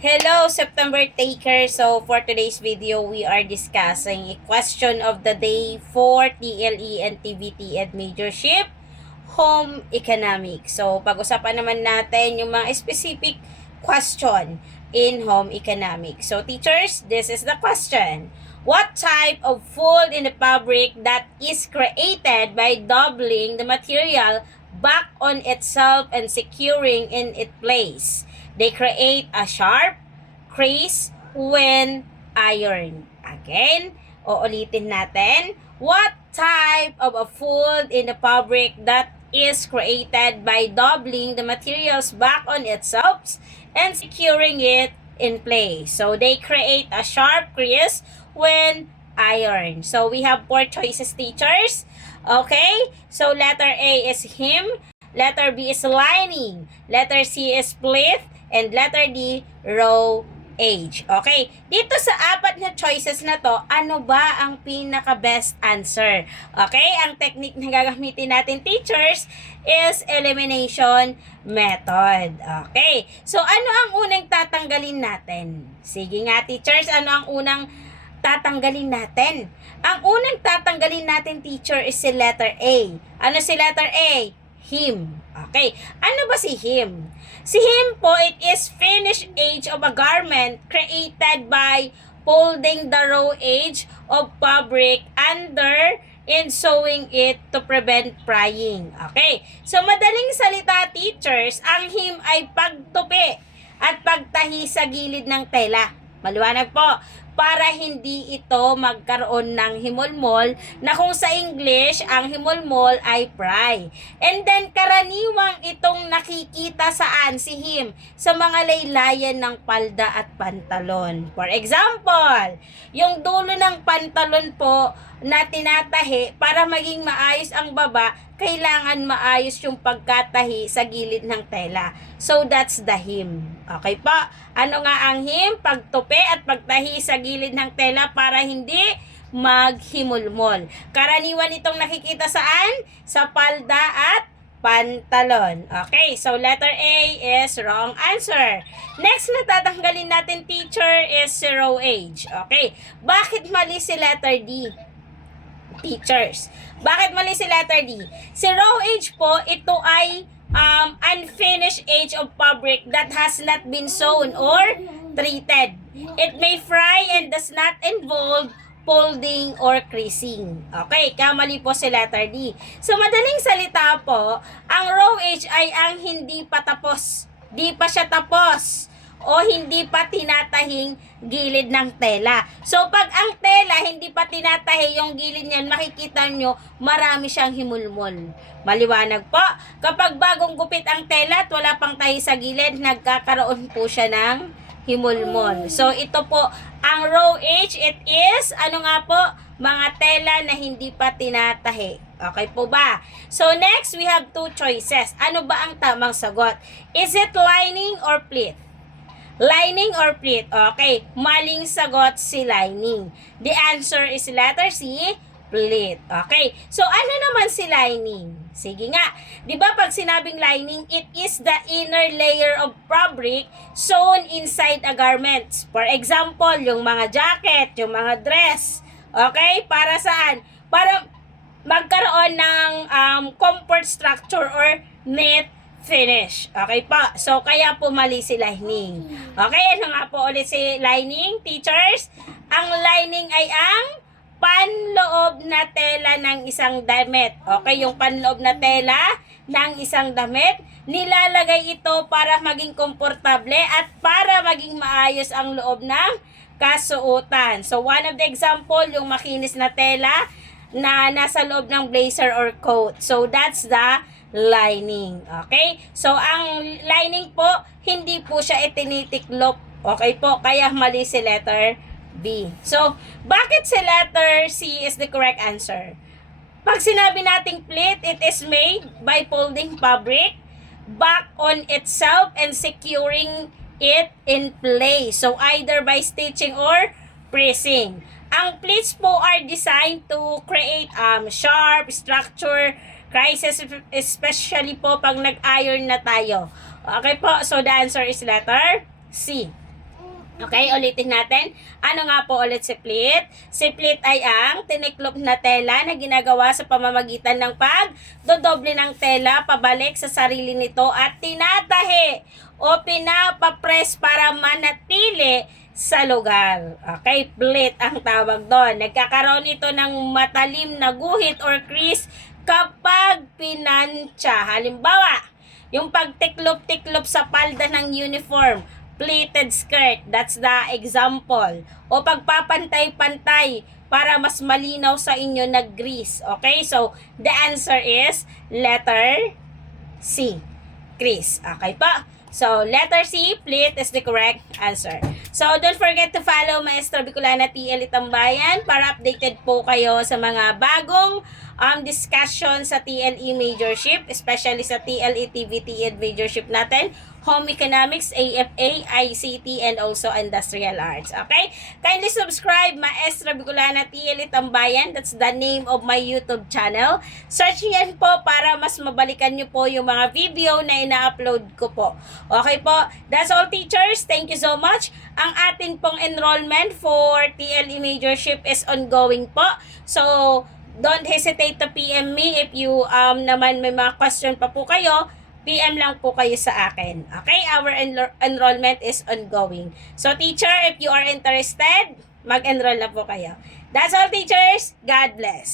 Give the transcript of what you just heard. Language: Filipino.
Hello, September taker. So, for today's video, we are discussing a question of the day for TLE and TVT and Majorship, Home Economics. So, pag-usapan naman natin yung mga specific question in Home Economics. So, teachers, this is the question. What type of fold in the fabric that is created by doubling the material back on itself and securing in its place? They create a sharp crease when ironed. Again, uulitin natin. What type of a fold in the fabric that is created by doubling the materials back on itself and securing it in place? So, they create a sharp crease when ironed. So, we have 4 choices, teachers. Okay? So, letter A is hem. Letter B is lining. Letter C is pleat. And letter D, raw edge. Okay, dito sa 4 na choices na to, ano ba ang pinaka-best answer? Okay, ang technique na gagamitin natin, teachers, is elimination method. Okay, so ano ang unang tatanggalin natin? Sige nga, teachers, ano ang unang tatanggalin natin? Ang unang tatanggalin natin, teacher, is si letter A. Ano si letter A? Hem. Okay, ano ba si hem? Si hem po, it is finished edge of a garment created by folding the raw edge of fabric under and sewing it to prevent prying. Okay, so madaling salita, teachers, ang hem ay pagtupi at pagtahi sa gilid ng tela. Maliwanag po, para hindi ito magkaroon ng himulmol na kung sa English, ang himulmol ay pry. And then, karaniwang itong nakikita saan si hem? Sa mga laylayan ng palda at pantalon. For example, yung dulo ng pantalon po na tinatahi para maging maayos ang baba, kailangan maayos yung pagkatahi sa gilid ng tela. So, that's the hem. Okay po? Ano nga ang hem? Pagtupi at pagtahi sa gilid ng tela para hindi maghimulmol. Karaniwan itong nakikita saan? Sa palda at pantalon. Okay, so letter A is wrong answer. Next na tatanggalin natin, teacher, is raw edge. Okay, bakit mali si letter D? Teachers, bakit mali si letter D? Si raw edge po, ito ay unfinished edge of fabric that has not been sewn or treated. It may fry and does not involve folding or creasing. Okay, kamali po si letter D. So, madaling salita po, ang raw edge ay ang hindi pa tapos. Di pa siya tapos o hindi pa tinatahing gilid ng tela. So, pag ang tela hindi pa tinatahi yung gilid niyan, makikita nyo, marami siyang himulmol. Maliwanag po. Kapag bagong gupit ang tela at wala pang tahi sa gilid, nagkakaroon po siya ng himulmol. So, ito po, ang raw edge, it is, ano nga po, mga tela na hindi pa tinatahi. Okay po ba? So, next, we have 2 choices. Ano ba ang tamang sagot? Is it lining or pleat? Lining or pleat? Okay, maling sagot si lining. The answer is letter C, pleat. Okay, so ano naman si lining? Sige nga, di ba pag sinabing lining, it is the inner layer of fabric sewn inside a garment. For example, yung mga jacket, yung mga dress. Okay, para saan? Para magkaroon ng comfort structure or neat finish. Okay po. So, kaya po mali si lining. Okay, ano nga po ulit si lining, teachers? Ang lining ay ang panloob na tela ng isang damit. Okay, yung panloob na tela ng isang damit, nilalagay ito para maging komportable at para maging maayos ang loob ng kasuotan. So, one of the example, yung makinis na tela na nasa loob ng blazer or coat. So, that's the lining. Okay? So, ang lining po, hindi po siya itinitiklop. Okay po? Kaya mali si letter B. So, bakit si letter C is the correct answer? Pag sinabi nating pleat, it is made by folding fabric back on itself and securing it in place. So, either by stitching or pressing. Ang pleats po are designed to create sharp structure crisis, especially po pag nag-iron na tayo. Okay po, so the answer is letter C. Okay, ulitin natin. Ano nga po ulit si pleat? Si pleat ay ang tiniklop na tela na ginagawa sa pamamagitan ng pagdodoble ng tela pabalik sa sarili nito at tinatahi o pinapapress para manatili sa lugar. Okay, pleat ang tawag doon. Nagkakaroon ito ng matalim na guhit or crease kapag pinantsa. Halimbawa, yung pagtiklop-tiklop sa palda ng uniform, pleated skirt, that's the example. O pagpapantay-pantay para mas malinaw sa inyo na grease. Okay, so the answer is letter C, grease. Okay pa? So, letter C, pleat is the correct answer. So, don't forget to follow Maestra Bicolana TL Itambayan para updated po kayo sa mga bagong discussion sa TLE Majorship, especially sa TLE TVT and Majorship natin, Home Economics, AFA, ICT, and also Industrial Arts. Okay? Kindly subscribe Maestra Bicolana TL Itambayan. That's the name of my YouTube channel. Search yan po para mas mabalikan nyo po yung mga video na ina-upload ko po. Okay po? That's all, teachers. Thank you so much. Ang atin pong enrollment for TLE Majorship is ongoing po. So, don't hesitate to PM me if you naman may mga question pa po kayo. PM lang po kayo sa akin. Okay? Our enrollment is ongoing. So, teacher, if you are interested, mag-enroll na po kayo. That's all, teachers. God bless.